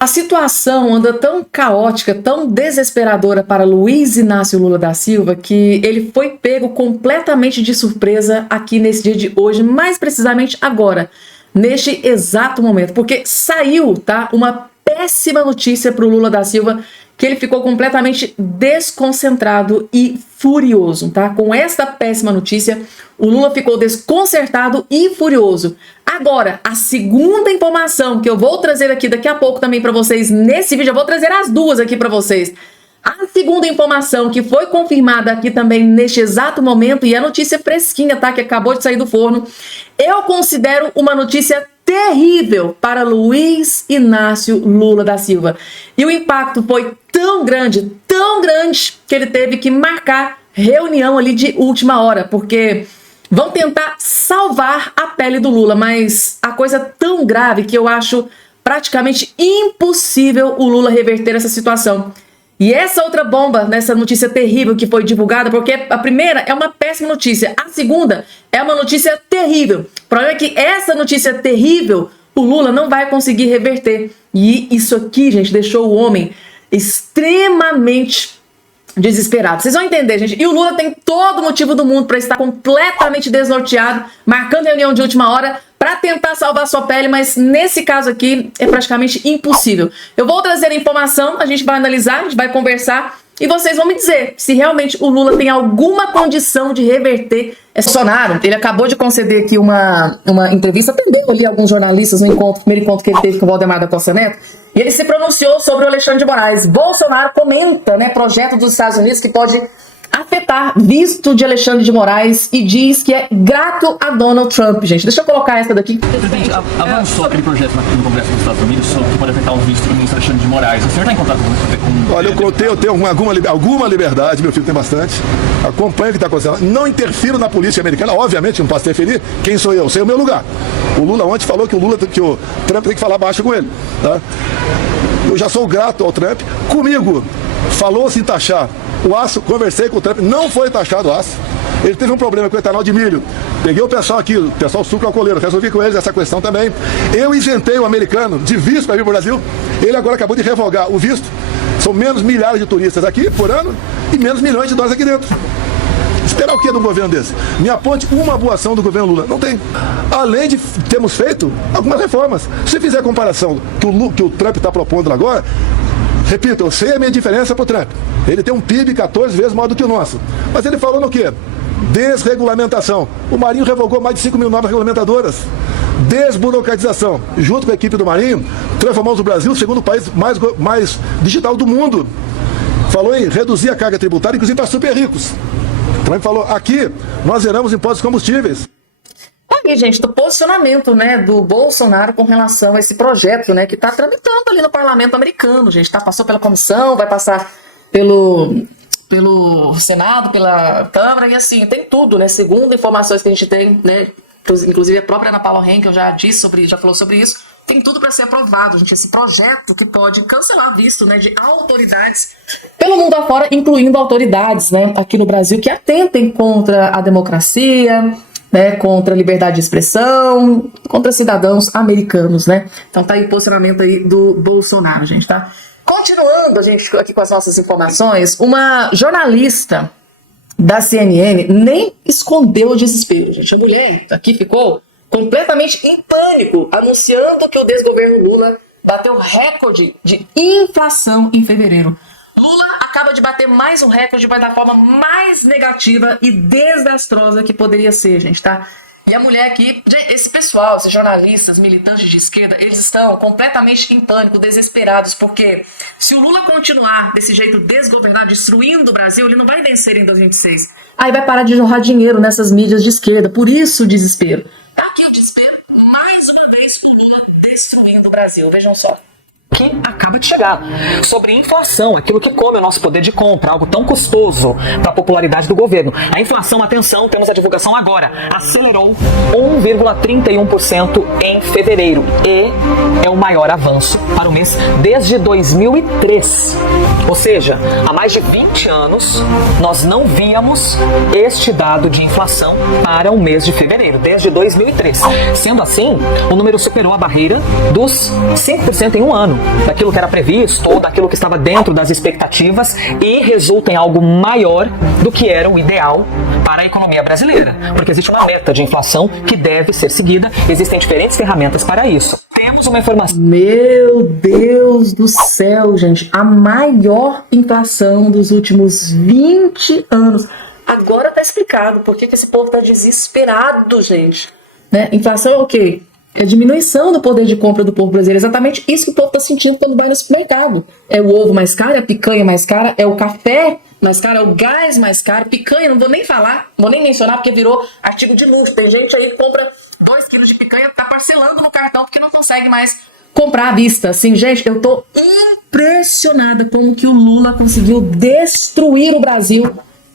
A situação anda tão caótica, tão desesperadora para Luiz Inácio Lula da Silva, que ele foi pego completamente de surpresa aqui nesse dia de hoje, mais precisamente agora, neste exato momento, porque saiu, tá, uma péssima notícia para o Lula da Silva, que ele ficou completamente desconcentrado e furioso, tá? Com esta péssima notícia, o Lula ficou desconcertado e furioso. Agora, a segunda informação que eu vou trazer aqui daqui a pouco também para vocês nesse vídeo, eu vou trazer as duas aqui para vocês. A segunda informação que foi confirmada aqui também neste exato momento, e a notícia fresquinha, tá? Que acabou de sair do forno, eu considero uma notícia terrível para Luiz Inácio Lula da Silva. E o impacto foi tão grande, que ele teve que marcar reunião ali de última hora, porque vão tentar salvar a pele do Lula, mas a coisa é tão grave que eu acho praticamente impossível o Lula reverter essa situação. E essa outra bomba, nessa notícia terrível que foi divulgada, porque a primeira é uma péssima notícia, a segunda é uma notícia terrível. O problema é que essa notícia terrível, o Lula não vai conseguir reverter. E isso aqui, gente, deixou o homem extremamente desesperado. Vocês vão entender, gente. E o Lula tem todo o motivo do mundo para estar completamente desnorteado, marcando reunião de última hora para tentar salvar sua pele, mas nesse caso aqui é praticamente impossível. Eu vou trazer a informação, a gente vai analisar, a gente vai conversar e vocês vão me dizer se realmente o Lula tem alguma condição de reverter esse Bolsonaro. Ele acabou de conceder aqui uma entrevista, atendeu ali alguns jornalistas no primeiro encontro que ele teve com o Valdemar da Costa Neto, e ele se pronunciou sobre o Alexandre de Moraes. Bolsonaro comenta, né, projeto dos Estados Unidos que pode afetar visto de Alexandre de Moraes e diz que é grato a Donald Trump, gente. Deixa eu colocar essa daqui. Presidente, avançou aquele projeto no Congresso dos Estados Unidos sobre que pode afetar o visto do ministro Alexandre de Moraes. O senhor está em contato com... Olha, eu tenho alguma liberdade, meu filho tem bastante. Acompanho o que está acontecendo. Não interfiro na política americana, obviamente não posso interferir. Quem sou eu? Sei o meu lugar. O Lula ontem falou que o Trump tem que falar baixo com ele, tá? Eu já sou grato ao Trump. Comigo, falou-se em taxar o aço, conversei com o Trump, não foi taxado o aço. Ele teve um problema com o etanol de milho. Peguei o pessoal aqui, o pessoal sucroalcooleiro, resolvi com eles essa questão também. Eu isentei o americano de visto para vir para o Brasil. Ele agora acabou de revogar o visto. São menos milhares de turistas aqui por ano e menos milhões de dólares aqui dentro. Esperar o que de um governo desse? Me aponte uma boa ação do governo Lula. Não tem. Além de termos feito algumas reformas. Se fizer comparação que o Trump está propondo agora, repito, eu sei a minha diferença para o Trump. Ele tem um PIB 14 vezes maior do que o nosso. Mas ele falou no quê? Desregulamentação. O Marinho revogou mais de 5 mil novas regulamentadoras. Desburocratização. Junto com a equipe do Marinho, transformamos o Brasil no segundo país mais digital do mundo. Falou em reduzir a carga tributária, inclusive para super ricos. Também falou, aqui nós zeramos impostos de combustíveis. Aí, gente, do posicionamento, né, do Bolsonaro com relação a esse projeto, né, que está tramitando ali no parlamento americano, gente, tá? Passou pela comissão, vai passar pelo Senado, pela Câmara, e assim, tem tudo, né, segundo informações que a gente tem, né, inclusive a própria Ana Paula Henkel já falou sobre isso, tem tudo para ser aprovado, gente, esse projeto que pode cancelar visto, né, de autoridades pelo mundo afora, incluindo autoridades, né, aqui no Brasil, que atentem contra a democracia, né, contra a liberdade de expressão, contra cidadãos americanos, né? Então tá aí o posicionamento aí do Bolsonaro, gente, tá? Continuando, a gente, aqui com as nossas informações, uma jornalista da CNN nem escondeu o desespero, gente. A mulher aqui ficou completamente em pânico, anunciando que o desgoverno Lula bateu recorde de inflação em fevereiro. Lula acaba de bater mais um recorde, vai da forma mais negativa e desastrosa que poderia ser, gente, tá? E a mulher aqui, esse pessoal, esses jornalistas, militantes de esquerda, eles estão completamente em pânico, desesperados, porque se o Lula continuar desse jeito desgovernado, destruindo o Brasil, ele não vai vencer em 2026. Aí vai parar de jorrar dinheiro nessas mídias de esquerda, por isso o desespero. Tá aqui o desespero, mais uma vez o Lula destruindo o Brasil, vejam só. Que acaba de chegar. Sobre inflação, aquilo que come o nosso poder de compra, algo tão custoso para a popularidade do governo. A inflação, atenção, temos a divulgação agora, acelerou 1,31% em fevereiro e é o maior avanço para o mês desde 2003. Ou seja, há mais de 20 anos nós não víamos este dado de inflação para o mês de fevereiro, desde 2003. Sendo assim, o número superou a barreira dos 5% em um ano. daquilo que era previsto ou daquilo que estava dentro das expectativas e resulta em algo maior do que era o ideal para a economia brasileira. Porque existe uma meta de inflação que deve ser seguida, existem diferentes ferramentas para isso. Temos uma informação. Meu Deus do céu, gente. A maior inflação dos últimos 20 anos. Agora tá explicado por que esse povo tá desesperado, gente. Né? Inflação é o quê? É a diminuição do poder de compra do povo brasileiro. Exatamente isso que o povo tá sentindo quando vai no supermercado. É o ovo mais caro, é a picanha mais cara, é o café mais caro, é o gás mais caro. Picanha, não vou nem falar, não vou nem mencionar porque virou artigo de luxo. Tem gente aí que compra 2 quilos de picanha, tá parcelando no cartão porque não consegue mais comprar à vista. Assim, gente, eu tô impressionada como que o Lula conseguiu destruir o Brasil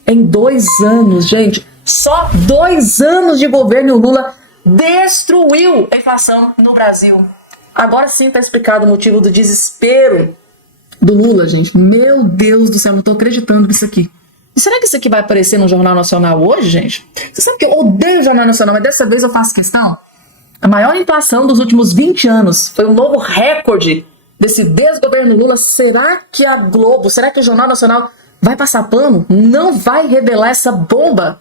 em 2 anos, gente. Só 2 anos de governo e o Lula destruiu a inflação no Brasil. Agora sim tá explicado o motivo do desespero do Lula, gente. Meu Deus do céu, não tô acreditando nisso aqui. E será que isso aqui vai aparecer no Jornal Nacional hoje, gente? Você sabe que eu odeio o Jornal Nacional, mas dessa vez eu faço questão. A maior inflação dos últimos 20 anos foi um novo recorde desse desgoverno Lula. Será que a Globo, será que o Jornal Nacional vai passar pano? Não vai revelar essa bomba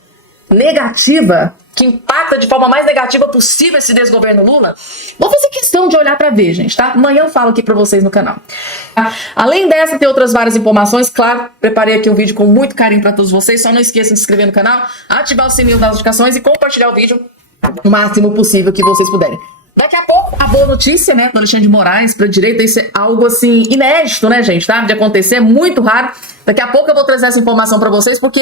negativa que impacta de forma mais negativa possível esse desgoverno Lula? Vou fazer questão de olhar pra ver, gente, tá? Amanhã eu falo aqui pra vocês no canal. Além dessa, tem outras várias informações. Claro, preparei aqui um vídeo com muito carinho pra todos vocês. Só não esqueçam de se inscrever no canal, ativar o sininho das notificações e compartilhar o vídeo o máximo possível que vocês puderem. Daqui a pouco, a boa notícia, né, do Alexandre de Moraes pra direita. Isso é algo, assim, inédito, né, gente, tá? De acontecer, é muito raro. Daqui a pouco eu vou trazer essa informação pra vocês, porque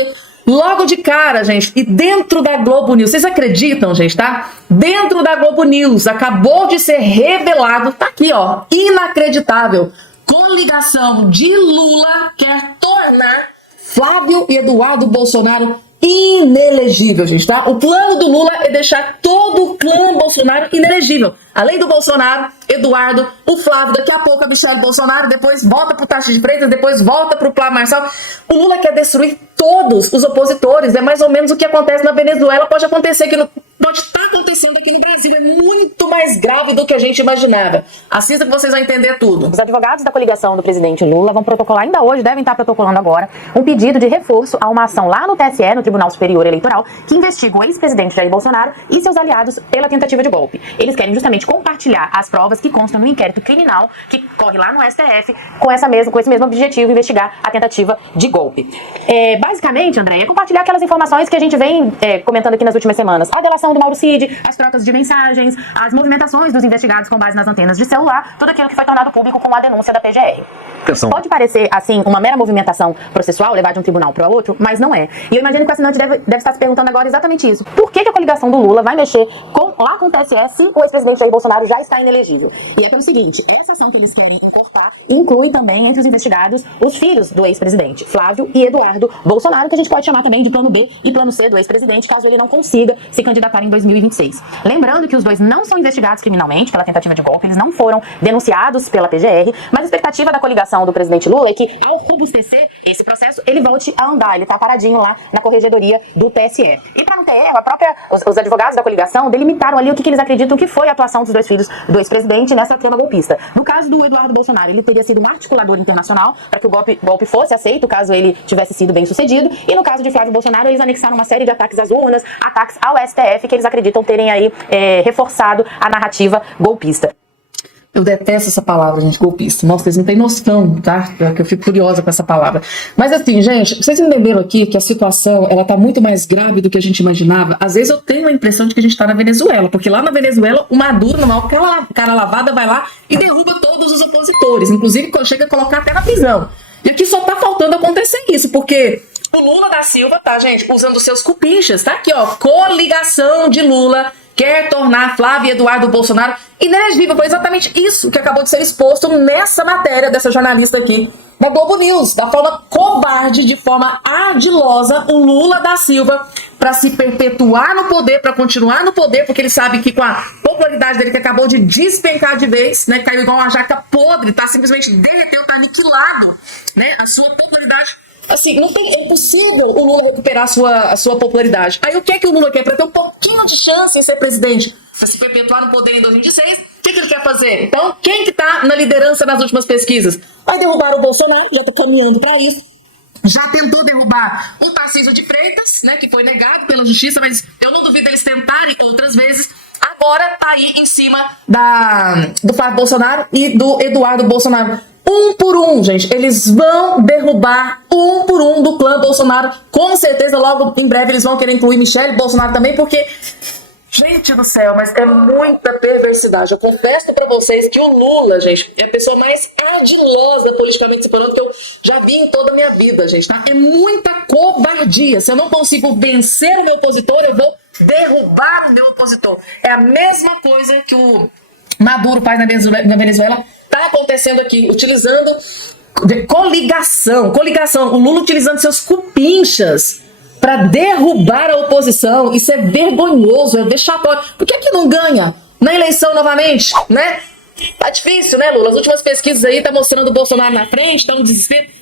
logo de cara, gente, e dentro da Globo News, vocês acreditam, gente, tá? Dentro da Globo News, acabou de ser revelado, tá aqui, ó, inacreditável. Coligação de Lula quer tornar Flávio e Eduardo Bolsonaro inelegível, gente, tá? O plano do Lula é deixar todo o clã Bolsonaro inelegível. Além do Bolsonaro, Eduardo, o Flávio, daqui a pouco a Michelle Bolsonaro, depois volta pro Tarcísio de Freitas, depois volta pro Flávio Marçal. O Lula quer destruir todos os opositores. É mais ou menos o que acontece na Venezuela, pode acontecer aqui pode estar acontecendo aqui no Brasil. É muito mais grave do que a gente imaginava. Assista que vocês vão entender tudo. Os advogados da coligação do presidente Lula vão protocolar ainda hoje, devem estar protocolando agora, um pedido de reforço a uma ação lá no TSE, no Tribunal Superior Eleitoral, que investiga o ex-presidente Jair Bolsonaro e seus aliados pela tentativa de golpe. Eles querem justamente compartilhar as provas que constam no inquérito criminal que corre lá no STF com esse mesmo objetivo, investigar a tentativa de golpe. Basicamente, André, é compartilhar aquelas informações que a gente vem comentando aqui nas últimas semanas. A delação do Mauro Cid, as trocas de mensagens, as movimentações dos investigados com base nas antenas de celular, tudo aquilo que foi tornado público com a denúncia da PGR. Pode parecer, assim, uma mera movimentação processual, levar de um tribunal para outro, mas não é. E eu imagino que o assinante deve estar se perguntando agora exatamente isso. Por que a coligação do Lula vai mexer lá com o TSE se o ex-presidente Jair Bolsonaro já está inelegível? E é pelo seguinte, essa ação que eles querem importar inclui também entre os investigados os filhos do ex-presidente, Flávio e Eduardo Bolsonaro, que a gente pode chamar também de plano B e plano C do ex-presidente, caso ele não consiga se candidatar em 2026. Lembrando que os dois não são investigados criminalmente pela tentativa de golpe, eles não foram denunciados pela PGR, mas a expectativa da coligação do presidente Lula é que, ao robustecer esse processo, ele volte a andar, ele tá paradinho lá na corregedoria do TSE. E para não ter erro, os advogados da coligação delimitaram ali o que eles acreditam que foi a atuação dos dois filhos do ex-presidente nessa trama golpista. No caso do Eduardo Bolsonaro, ele teria sido um articulador internacional para que o golpe fosse aceito, caso ele tivesse sido bem sucedido, e no caso de Flávio Bolsonaro, eles anexaram uma série de ataques às urnas, ataques ao STF, que eles acreditam terem aí reforçado a narrativa golpista. Eu detesto essa palavra, gente, golpista. Nossa, vocês não têm noção, tá? Que eu fico curiosa com essa palavra. Mas assim, gente, vocês entenderam aqui que a situação, ela tá muito mais grave do que a gente imaginava? Às vezes eu tenho a impressão de que a gente tá na Venezuela, porque lá na Venezuela, o Maduro, na maior cara lavada, vai lá e derruba todos os opositores. Inclusive, chega a colocar até na prisão. E aqui só tá faltando acontecer isso, porque o Lula da Silva, tá, gente, usando seus cupinchas, tá aqui, ó, coligação de Lula quer tornar Flávio e Eduardo Bolsonaro inelegível. Foi exatamente isso que acabou de ser exposto nessa matéria dessa jornalista aqui da Globo News. Da forma covarde, de forma ardilosa, o Lula da Silva, para se perpetuar no poder, para continuar no poder, porque ele sabe que com a popularidade dele, que acabou de despencar de vez, né, caiu igual uma jaca podre, tá simplesmente derretendo, tá aniquilado, né, a sua popularidade. Assim, é impossível o Lula recuperar a sua popularidade. Aí o que é que o Lula quer? Para ter um pouquinho de chance em ser presidente, para se perpetuar no poder em 2026, O que ele quer fazer? Então, quem que tá na liderança nas últimas pesquisas? Vai derrubar o Bolsonaro, já tá caminhando para isso. Já tentou derrubar o Tarcísio de Freitas, né, que foi negado pela justiça, mas eu não duvido eles tentarem outras vezes. Agora tá aí em cima do Flávio Bolsonaro e do Eduardo Bolsonaro. Um por um, gente. Eles vão derrubar um por um do clã Bolsonaro. Com certeza, logo em breve, eles vão querer incluir Michele Bolsonaro também, porque... Gente do céu, mas é muita perversidade. Eu confesso pra vocês que o Lula, gente, é a pessoa mais ardilosa politicamente se falando que eu já vi em toda a minha vida, gente, tá? É muita covardia. Se eu não consigo vencer o meu opositor, eu vou derrubar o meu opositor. É a mesma coisa que o Maduro faz na Venezuela. Tá acontecendo aqui, utilizando coligação. O Lula utilizando seus cupinchas para derrubar a oposição. Isso é vergonhoso, é vexatório. Por que não ganha na eleição novamente, né? Tá difícil, né, Lula? As últimas pesquisas aí tá mostrando o Bolsonaro na frente, tá um desespero.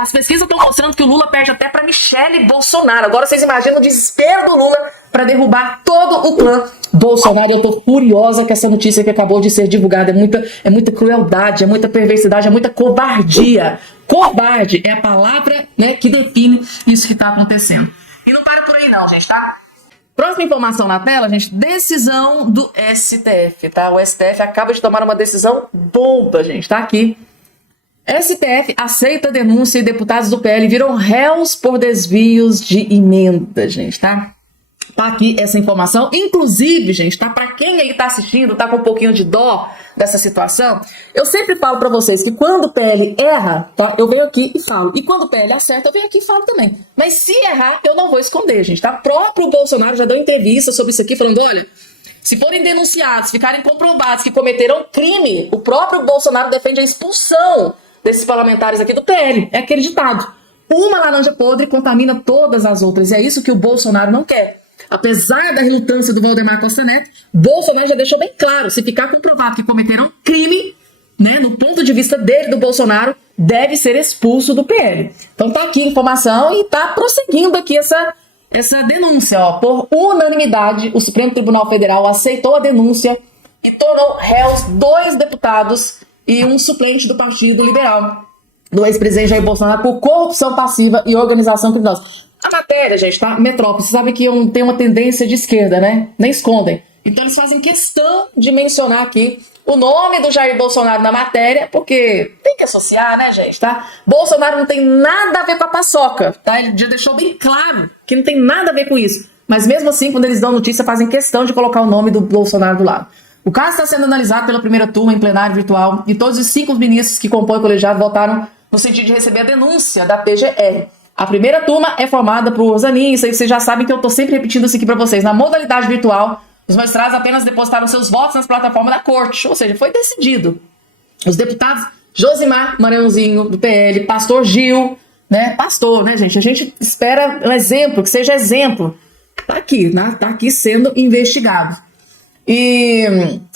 As pesquisas estão mostrando que o Lula perde até para Michele Bolsonaro. Agora vocês imaginam o desespero do Lula para derrubar todo o clã Bolsonaro. Eu tô furiosa com essa notícia que acabou de ser divulgada. É muita crueldade, é muita perversidade, é muita covardia. Covarde é a palavra, né, que define isso que tá acontecendo. E não para por aí não, gente, tá? Próxima informação na tela, gente, decisão do STF, tá? O STF acaba de tomar uma decisão bomba, gente, tá aqui. STF aceita a denúncia e deputados do PL viram réus por desvios de emenda, gente, tá? Tá aqui essa informação. Inclusive, gente, tá? Pra quem aí tá assistindo, tá com um pouquinho de dó dessa situação, eu sempre falo pra vocês que quando o PL erra, tá? Eu venho aqui e falo. E quando o PL acerta, eu venho aqui e falo também. Mas se errar, eu não vou esconder, gente, tá? O próprio Bolsonaro já deu entrevista sobre isso aqui, falando, olha, se forem denunciados, ficarem comprovados que cometeram crime, o próprio Bolsonaro defende a expulsão desses parlamentares aqui do PL. É aquele ditado. Uma laranja podre contamina todas as outras. E é isso que o Bolsonaro não quer. Apesar da relutância do Valdemar Costa Neto, Bolsonaro já deixou bem claro, se ficar comprovado que cometeram crime, né, no ponto de vista dele, do Bolsonaro, deve ser expulso do PL. Então tá aqui a informação e tá prosseguindo aqui essa denúncia. Ó. Por unanimidade, o Supremo Tribunal Federal aceitou a denúncia e tornou réus 2 deputados e um suplente do Partido Liberal, do ex-presidente Jair Bolsonaro, por corrupção passiva e organização criminosa. A matéria, gente, tá? Metrópole, você sabe que tem uma tendência de esquerda, né? Nem escondem. Então eles fazem questão de mencionar aqui o nome do Jair Bolsonaro na matéria, porque tem que associar, né, gente, tá? Bolsonaro não tem nada a ver com a paçoca, tá? Ele já deixou bem claro que não tem nada a ver com isso. Mas mesmo assim, quando eles dão notícia, fazem questão de colocar o nome do Bolsonaro do lado. O caso está sendo analisado pela primeira turma em plenário virtual e todos os 5 ministros que compõem o colegiado votaram no sentido de receber a denúncia da PGR. A primeira turma é formada por Zanin, isso aí vocês já sabem que eu estou sempre repetindo isso aqui para vocês. Na modalidade virtual, os magistrados apenas depositaram seus votos nas plataformas da corte, ou seja, foi decidido. Os deputados Josimar Maranhãozinho, do PL, Pastor Gil, né? Pastor, né, gente? A gente espera um exemplo, que seja exemplo. Tá aqui, né? Tá aqui sendo investigado. E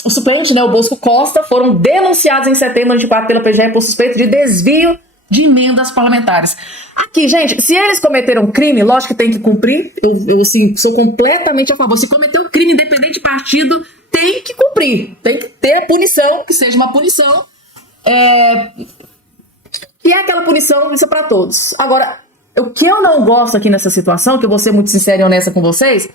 o suplente, né, o Bosco Costa, foram denunciados em setembro de 2024 pela PGR por suspeito de desvio de emendas parlamentares. Aqui, gente, se eles cometeram crime, lógico que tem que cumprir. Eu assim, sou completamente a favor. Se cometeu crime, independente de partido, tem que cumprir. Tem que ter a punição, que seja uma punição. E é aquela punição, isso é para todos. Agora, o que eu não gosto aqui nessa situação, que eu vou ser muito sincera e honesta com vocês,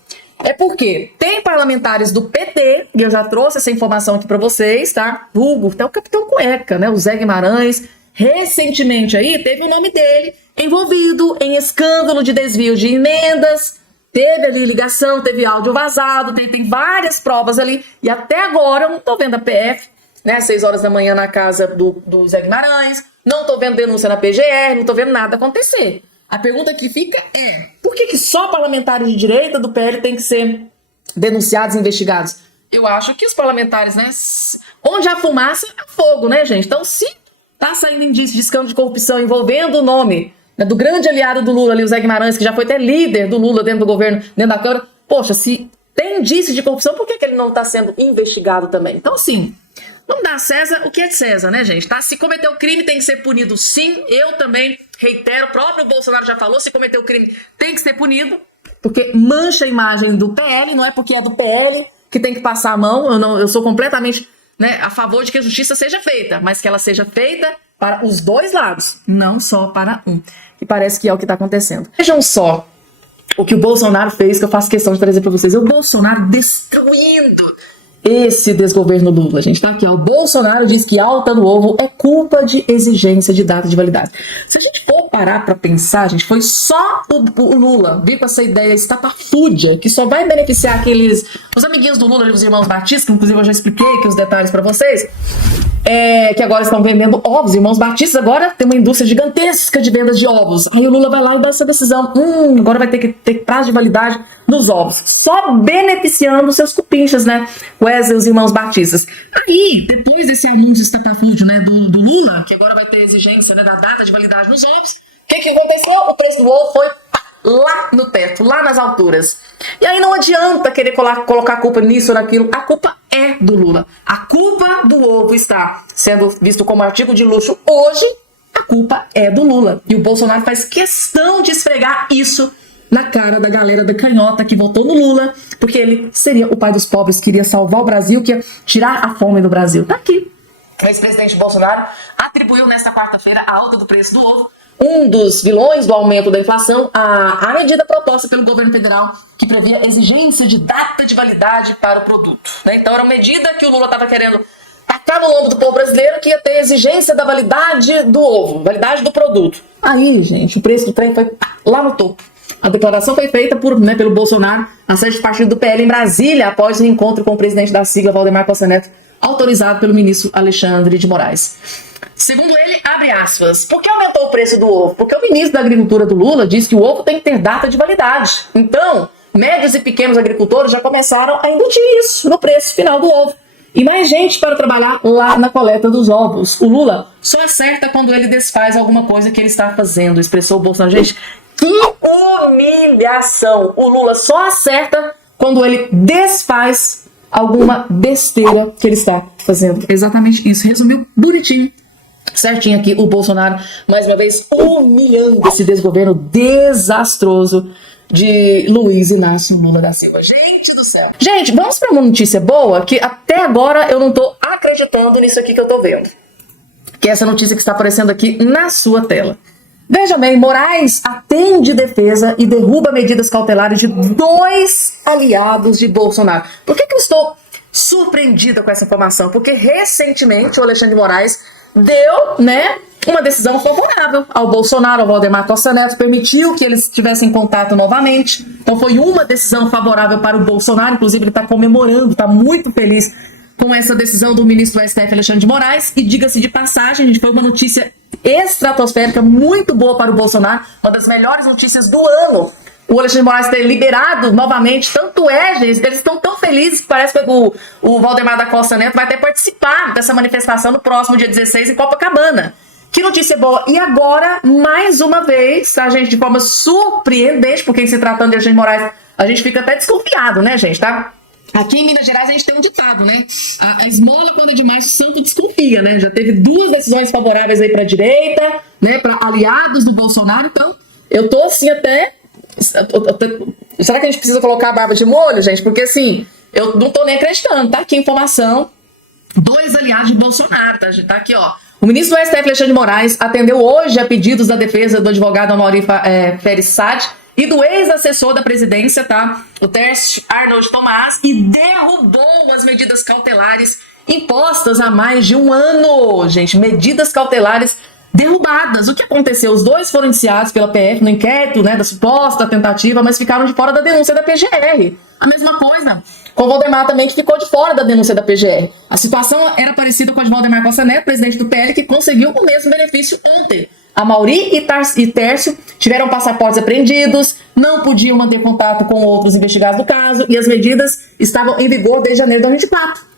é porque tem parlamentares do PT, e eu já trouxe essa informação aqui para vocês, tá? Hugo, até o Capitão Cueca, né? O Zé Guimarães, recentemente aí, teve o nome dele envolvido em escândalo de desvio de emendas, teve ali ligação, teve áudio vazado, tem várias provas ali, e até agora eu não tô vendo a PF, né, às 6 horas da manhã na casa do Zé Guimarães, não tô vendo denúncia na PGR, não tô vendo nada acontecer. A pergunta que fica é, por que só parlamentares de direita do PL têm que ser denunciados e investigados? Eu acho que os parlamentares, né, onde há fumaça, há fogo, né, gente? Então, se tá saindo indício de escândalo de corrupção envolvendo o nome, né, do grande aliado do Lula ali, o Zé Guimarães, que já foi até líder do Lula dentro do governo, dentro da Câmara, poxa, se tem indício de corrupção, por que ele não tá sendo investigado também? Então, assim, vamos dar a César o que é de César, né, gente? Tá? Se cometeu crime, tem que ser punido, sim. Eu também reitero, o próprio Bolsonaro já falou, se cometeu crime, tem que ser punido, porque mancha a imagem do PL, não é porque é do PL que tem que passar a mão. Eu sou completamente né, a favor de que a justiça seja feita, mas que ela seja feita para os dois lados, não só para um. E parece que é o que está acontecendo. Vejam só o que o Bolsonaro fez, que eu faço questão de trazer para vocês. O Bolsonaro destruindo esse desgoverno Lula. A gente tá aqui, ó. O Bolsonaro diz que alta no ovo é culpa de exigência de data de validade. Se a gente for parar pra pensar, gente, foi só o Lula vir com essa ideia estapafúrdia, que só vai beneficiar os amiguinhos do Lula, os irmãos Batista, que inclusive eu já expliquei aqui os detalhes pra vocês, que agora estão vendendo ovos. Irmãos Batistas agora tem uma indústria gigantesca de vendas de ovos. Aí o Lula vai lá e dá essa decisão. Agora vai ter que ter prazo de validade nos ovos. Só beneficiando seus cupinchas, né? Wesley e os irmãos Batistas. Aí, depois desse anúncio estapafúrdio, né, do Lula, que agora vai ter exigência, né, da data de validade nos ovos, o que aconteceu? O preço do ovo foi lá no teto, lá nas alturas. E aí não adianta querer colocar a culpa nisso ou naquilo. A culpa é do Lula. A culpa do ovo está sendo visto como artigo de luxo hoje. A culpa é do Lula. E o Bolsonaro faz questão de esfregar isso na cara da galera da canhota que votou no Lula, porque ele seria o pai dos pobres, que iria salvar o Brasil, que ia tirar a fome do Brasil. Tá aqui. O ex-presidente Bolsonaro atribuiu nesta quarta-feira a alta do preço do ovo, um dos vilões do aumento da inflação, a medida proposta pelo governo federal que previa exigência de data de validade para o produto. Né? Então era uma medida que o Lula estava querendo tacar no lombo do povo brasileiro, que ia ter exigência da validade do ovo, validade do produto. Aí, gente, o preço do trem foi lá no topo. A declaração foi feita pelo Bolsonaro, na sede do partido do PL em Brasília, após o encontro com o presidente da sigla, Valdemar Costa Neto, autorizado pelo ministro Alexandre de Moraes. Segundo ele, abre aspas, por que aumentou o preço do ovo? Porque o ministro da Agricultura do Lula disse que o ovo tem que ter data de validade. Então, médios e pequenos agricultores já começaram a embutir isso no preço final do ovo. E mais gente para trabalhar lá na coleta dos ovos. O Lula só acerta quando ele desfaz alguma coisa que ele está fazendo, expressou o Bolsonaro. Gente, que humilhação! O Lula só acerta quando ele desfaz alguma besteira que ele está fazendo. Exatamente isso. Resumiu bonitinho, certinho aqui o Bolsonaro, mais uma vez humilhando esse desgoverno desastroso de Luiz Inácio Lula da Silva. Gente do céu. Gente, vamos para uma notícia boa, que até agora eu não tô acreditando nisso aqui que eu tô vendo. Que é essa notícia que está aparecendo aqui na sua tela. Veja bem, Moraes atende defesa e derruba medidas cautelares de 2 aliados de Bolsonaro. Por que eu estou surpreendida com essa informação? Porque recentemente o Alexandre de Moraes deu, né, uma decisão favorável ao Bolsonaro, ao Valdemar Costa Neto, permitiu que eles tivessem contato novamente. Então foi uma decisão favorável para o Bolsonaro, inclusive ele está comemorando, está muito feliz com essa decisão do ministro do STF, Alexandre de Moraes. E diga-se de passagem, gente, foi uma notícia estratosférica, muito boa para o Bolsonaro, uma das melhores notícias do ano. O Alexandre de Moraes ter liberado novamente, tanto é, gente, eles estão tão felizes que parece que o Valdemar da Costa Neto vai até participar dessa manifestação no próximo dia 16 em Copacabana. Que notícia boa! E agora, mais uma vez, tá, gente, de forma surpreendente, porque em se tratando de Alexandre de Moraes, a gente fica até desconfiado, né, gente, tá? Aqui em Minas Gerais a gente tem um ditado, né? A esmola, quando é demais, o santo desconfia, né? Já teve 2 decisões favoráveis aí pra direita, né? Pra aliados do Bolsonaro. Então, eu tô assim até... Será que a gente precisa colocar a barba de molho, gente? Porque assim, eu não tô nem acreditando, tá? Aqui informação. 2 aliados de Bolsonaro, tá aqui, ó. O ministro do STF, Alexandre de Moraes, atendeu hoje a pedidos da defesa do advogado Amaury Feres Saad e do ex-assessor da presidência, tá? O Tércio Arnold Tomás, e derrubou as medidas cautelares impostas há mais de um ano, gente. Medidas cautelares derrubadas. O que aconteceu? Os 2 foram indiciados pela PF no inquérito, né, da suposta tentativa, mas ficaram de fora da denúncia da PGR. A mesma coisa com o Valdemar também, que ficou de fora da denúncia da PGR. A situação era parecida com a de Valdemar Costa Neto, presidente do PL, que conseguiu o mesmo benefício ontem. Amaury e Tércio tiveram passaportes apreendidos, não podiam manter contato com outros investigados do caso, e as medidas estavam em vigor desde janeiro de 2024.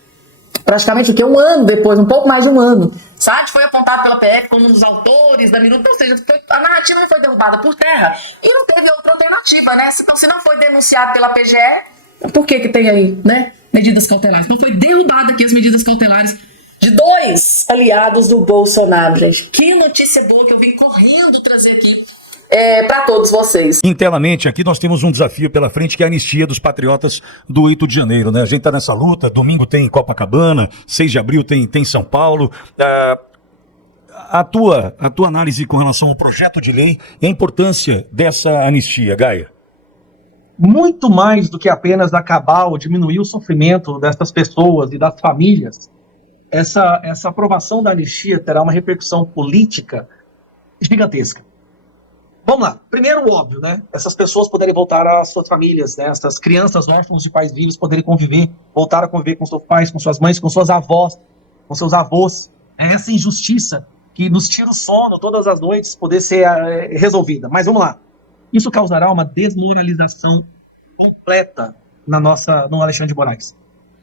Praticamente o que? Um ano depois, um pouco mais de um ano. Saad foi apontado pela PF como um dos autores da minuta, ou seja, a narrativa não foi derrubada por terra e não teve outra alternativa, né? Se não foi denunciado pela PGR, por que tem aí, né, medidas cautelares? Então foi derrubada aqui as medidas cautelares de 2 aliados do Bolsonaro, gente. Que notícia boa que eu vim correndo trazer aqui para todos vocês. Internamente, aqui nós temos um desafio pela frente, que é a anistia dos patriotas do 8 de janeiro, né? A gente está nessa luta, domingo tem Copacabana, 6 de abril tem São Paulo. A tua análise com relação ao projeto de lei e a importância dessa anistia, Gaia? Muito mais do que apenas acabar ou diminuir o sofrimento dessas pessoas e das famílias, essa aprovação da anistia terá uma repercussão política gigantesca. Vamos lá. Primeiro, o óbvio, né? Essas pessoas poderem voltar às suas famílias, né? Essas crianças órfãos de pais vivos poderem conviver, voltar a conviver com seus pais, com suas mães, com suas avós, com seus avós. É essa injustiça que nos tira o sono todas as noites poder ser resolvida. Mas vamos lá. Isso causará uma desmoralização completa no Alexandre de Moraes.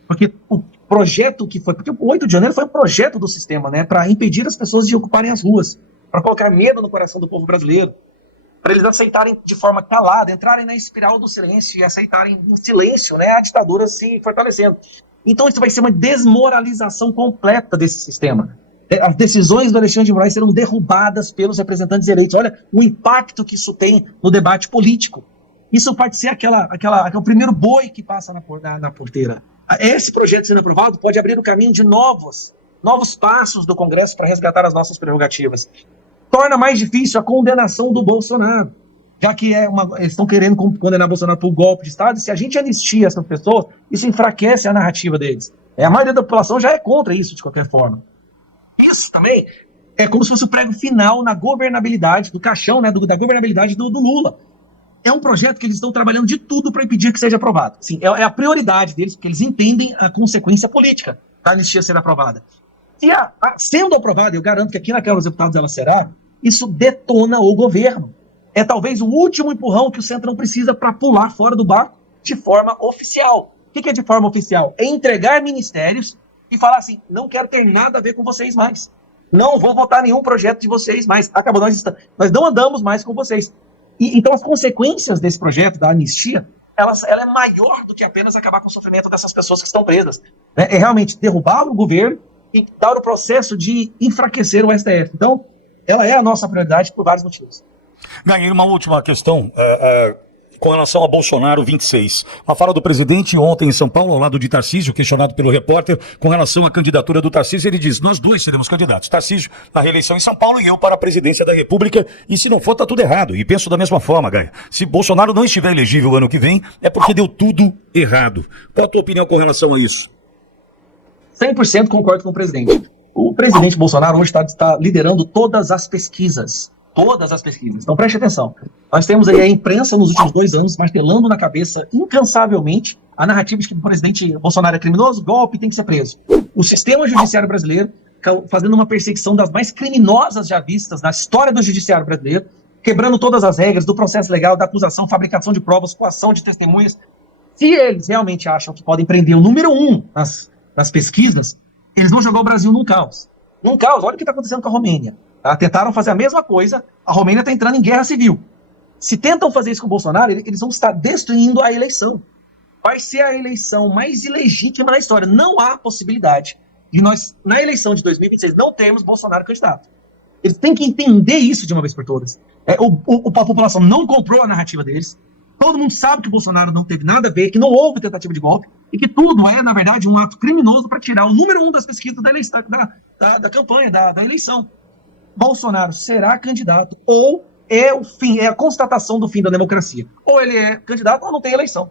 Porque o projeto que foi... Porque o 8 de janeiro foi um projeto do sistema, né? Para impedir as pessoas de ocuparem as ruas, para colocar medo no coração do povo brasileiro, para eles aceitarem de forma calada, entrarem na espiral do silêncio e aceitarem no silêncio, né, a ditadura se fortalecendo. Então isso vai ser uma desmoralização completa desse sistema. As decisões do Alexandre de Moraes serão derrubadas pelos representantes eleitos. Olha o impacto que isso tem no debate político. Isso pode ser aquele primeiro boi que passa na porteira. Esse projeto sendo aprovado pode abrir o caminho de novos passos do Congresso para resgatar as nossas prerrogativas. Torna mais difícil a condenação do Bolsonaro, já que eles estão querendo condenar Bolsonaro por golpe de Estado, e se a gente anistia essas pessoas, isso enfraquece a narrativa deles. A maioria da população já é contra isso, de qualquer forma. Isso também é como se fosse o prego final na governabilidade, do caixão, né, da governabilidade do Lula. É um projeto que eles estão trabalhando de tudo para impedir que seja aprovado. Sim, é a prioridade deles, porque eles entendem a consequência política da anistia ser aprovada. E sendo aprovada, eu garanto que aqui na Câmara dos Deputados ela será, isso detona o governo. É talvez o último empurrão que o Centrão precisa para pular fora do barco de forma oficial. O que é de forma oficial? É entregar ministérios e falar assim, não quero ter nada a ver com vocês mais. Não vou votar nenhum projeto de vocês mais. Acabou, nós não andamos mais com vocês. Então as consequências desse projeto, da anistia, ela é maior do que apenas acabar com o sofrimento dessas pessoas que estão presas. É realmente derrubar o governo e dar o processo de enfraquecer o STF. Então, ela é a nossa prioridade por vários motivos. Ganhei uma última questão com relação a Bolsonaro 26. Uma fala do presidente ontem em São Paulo, ao lado de Tarcísio, questionado pelo repórter com relação à candidatura do Tarcísio. Ele diz, nós dois seremos candidatos. Tarcísio na reeleição em São Paulo e eu para a presidência da República. E se não for, tá tudo errado. E penso da mesma forma, Gaia. Se Bolsonaro não estiver elegível ano que vem, é porque deu tudo errado. Qual a tua opinião com relação a isso? 100% concordo com o presidente. O presidente Bolsonaro hoje está liderando todas as pesquisas. Todas as pesquisas. Então preste atenção. Nós temos aí a imprensa nos últimos 2 anos martelando na cabeça incansavelmente a narrativa de que o presidente Bolsonaro é criminoso, golpe, tem que ser preso. O sistema judiciário brasileiro fazendo uma perseguição das mais criminosas já vistas na história do judiciário brasileiro, quebrando todas as regras do processo legal, da acusação, fabricação de provas, coação de testemunhas. Se eles realmente acham que podem prender o número 1 nas pesquisas, eles vão jogar o Brasil num caos. Num caos, olha o que está acontecendo com a Romênia. Tentaram fazer a mesma coisa, a Romênia está entrando em guerra civil. Se tentam fazer isso com o Bolsonaro, eles vão estar destruindo a eleição. Vai ser a eleição mais ilegítima da história. Não há possibilidade de nós, na eleição de 2026, não termos Bolsonaro candidato. Eles têm que entender isso de uma vez por todas. A população não comprou a narrativa deles. Todo mundo sabe que o Bolsonaro não teve nada a ver, que não houve tentativa de golpe, e que tudo é, na verdade, um ato criminoso para tirar o número 1 das pesquisas da eleição, da campanha, da eleição. Bolsonaro será candidato ou é o fim, é a constatação do fim da democracia. Ou ele é candidato ou não tem eleição.